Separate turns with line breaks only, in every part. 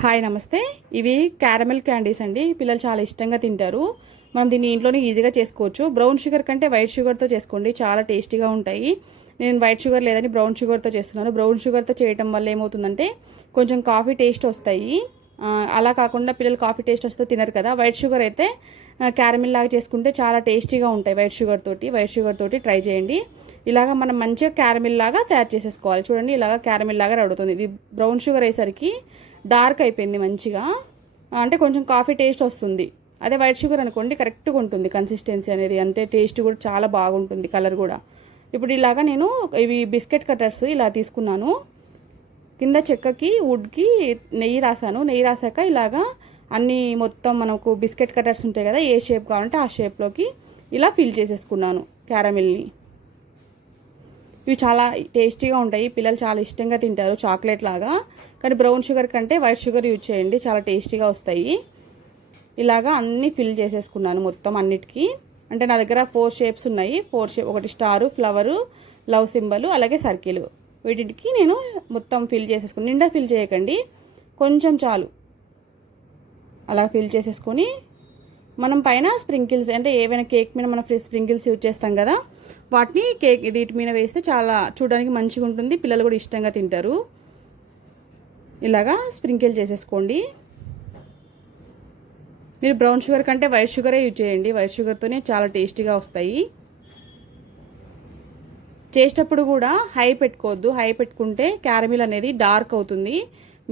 Hi నమస్తే. ఇవి caramel candies అండి. పిల్లలు చాలా ఇష్టంగా తింటారు. మనం దీన్ని ఇంట్లోనే ఈజీగా చేసుకోవచ్చు. బ్రౌన్ షుగర్ కంటే వైట్ షుగర్తో చేసుకోండి. చాలా టేస్టీగా ఉంటాయి. నేను వైట్ షుగర్ లేదని బ్రౌన్ షుగర్తో చేస్తున్నాను. బ్రౌన్ షుగర్తో చేయటం వల్ల ఏమవుతుందంటే కొంచెం కాఫీ టేస్ట్ వస్తాయి. అలా కాకుండా పిల్లలు కాఫీ టేస్ట్ వస్తే తినరు కదా. వైట్ షుగర్ అయితే క్యారమిల్ లాగా చేసుకుంటే చాలా టేస్టీగా ఉంటాయి. వైట్ షుగర్ తోటి వైట్ షుగర్ తోటి ట్రై చేయండి. ఇలాగ మనం మంచిగా క్యారమిల్ లాగా తయారు చేసేసుకోవాలి. చూడండి ఇలాగ క్యారమిల్ లాగా రడుతుంది ఇది బ్రౌన్ షుగర్ అయ్యేసరికి డార్క్ అయిపోయింది మంచిగా. అంటే కొంచెం కాఫీ టేస్ట్ వస్తుంది. అదే వైట్ షుగర్ అనుకోండి కరెక్ట్గా ఉంటుంది కన్సిస్టెన్సీ అనేది. అంటే టేస్ట్ కూడా చాలా బాగుంటుంది కలర్ కూడా. ఇప్పుడు ఇలాగా నేను ఇవి బిస్కెట్ కటర్స్ ఇలా తీసుకున్నాను. కింద చెక్కకి వుడ్కి నెయ్యి రాసాను. నెయ్యి రాసాక ఇలాగా అన్నీ మొత్తం మనకు బిస్కెట్ కటర్స్ ఉంటాయి కదా ఏ షేప్ కావాలంటే ఆ షేప్లోకి ఇలా ఫిల్ చేసేసుకున్నాను క్యారమిల్ని. ఇవి చాలా టేస్టీగా ఉంటాయి. పిల్లలు చాలా ఇష్టంగా తింటారు చాక్లెట్ లాగా. కానీ బ్రౌన్ షుగర్ కంటే వైట్ షుగర్ యూజ్ చేయండి. చాలా టేస్టీగా వస్తాయి. ఇలాగా అన్నీ ఫిల్ చేసేసుకున్నాను మొత్తం అన్నిటికీ. అంటే నా దగ్గర ఫోర్ షేప్స్ ఉన్నాయి. ఫోర్ షేప్ ఒకటి స్టారు ఫ్లవరు లవ్ సింబల్ అలాగే సర్కిల్. వీటికి నేను మొత్తం ఫిల్ చేసేసుకుని నిండా ఫిల్ చేయకండి. కొంచెం చాలు. అలా ఫిల్ చేసేసుకొని మనం పైన స్ప్రింకిల్స్ అంటే ఏవైనా కేక్ మీద మనం ఫ్రీ స్ప్రింకిల్స్ యూజ్ చేస్తాం కదా వాటిని కేక్ వీటి మీద వేస్తే చాలా చూడడానికి మంచిగా ఉంటుంది పిల్లలు కూడా ఇష్టంగా తింటారు. ఇలాగా స్ప్రింకిల్ చేసేసుకోండి. మీరు బ్రౌన్ షుగర్ కంటే వైట్ షుగరే యూజ్ చేయండి వైట్ షుగర్తోనే చాలా టేస్టీగా వస్తాయి. చేసేటప్పుడు కూడా హై పెట్టుకోవద్దు హై పెట్టుకుంటే క్యారమిల్ అనేది డార్క్ అవుతుంది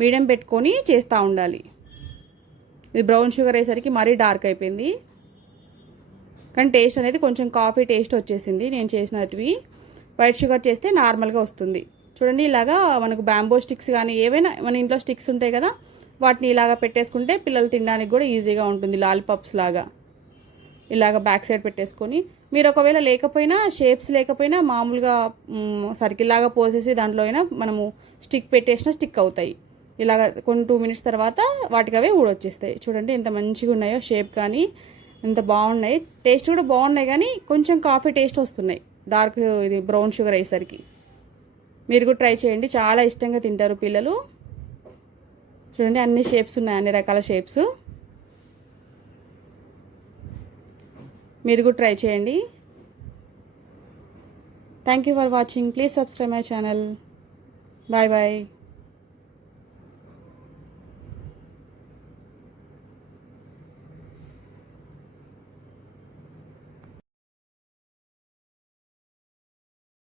మీడియం పెట్టుకొని చేస్తూ ఉండాలి. ఇది బ్రౌన్ షుగర్ అయ్యేసరికి మరీ డార్క్ అయిపోయింది. కానీ టేస్ట్ అనేది కొంచెం కాఫీ టేస్ట్ వచ్చేసింది. నేను చేసినవి వైట్ షుగర్ చేస్తే నార్మల్గా వస్తుంది. చూడండి ఇలాగా మనకు బ్యాంబో స్టిక్స్ కానీ ఏవైనా మన ఇంట్లో స్టిక్స్ ఉంటాయి కదా వాటిని ఇలాగా పెట్టేసుకుంటే పిల్లలు తినడానికి కూడా ఈజీగా ఉంటుంది లాలీపాప్స్ లాగా. ఇలాగ బ్యాక్ సైడ్ పెట్టేసుకొని. మీరు ఒకవేళ లేకపోయినా షేప్స్ లేకపోయినా మామూలుగా సర్కిల్ లాగా పోసేసి దాంట్లో అయినా మనము స్టిక్ పెట్టేసిన స్టిక్ అవుతాయి. ఇలాగ కొన్ని టూ మినిట్స్ తర్వాత వాటికి అవే ఊడొచ్చేస్తాయి. చూడండి ఎంత మంచిగా ఉన్నాయో షేప్ కానీ ఎంత బాగున్నాయి. టేస్ట్ కూడా బాగున్నాయి కానీ కొంచెం కాఫీ టేస్ట్ వస్తున్నాయి. డార్క్ ఇది బ్రౌన్ షుగర్ అయ్యేసరికి. మీరు కూడా ట్రై చేయండి. చాలా ఇష్టంగా తింటారు పిల్లలు. చూడండి అన్ని షేప్స్ ఉన్నాయి అన్ని రకాల షేప్స్ మీరు కూడా ట్రై చేయండి. Thank you for watching please subscribe my channel bye bye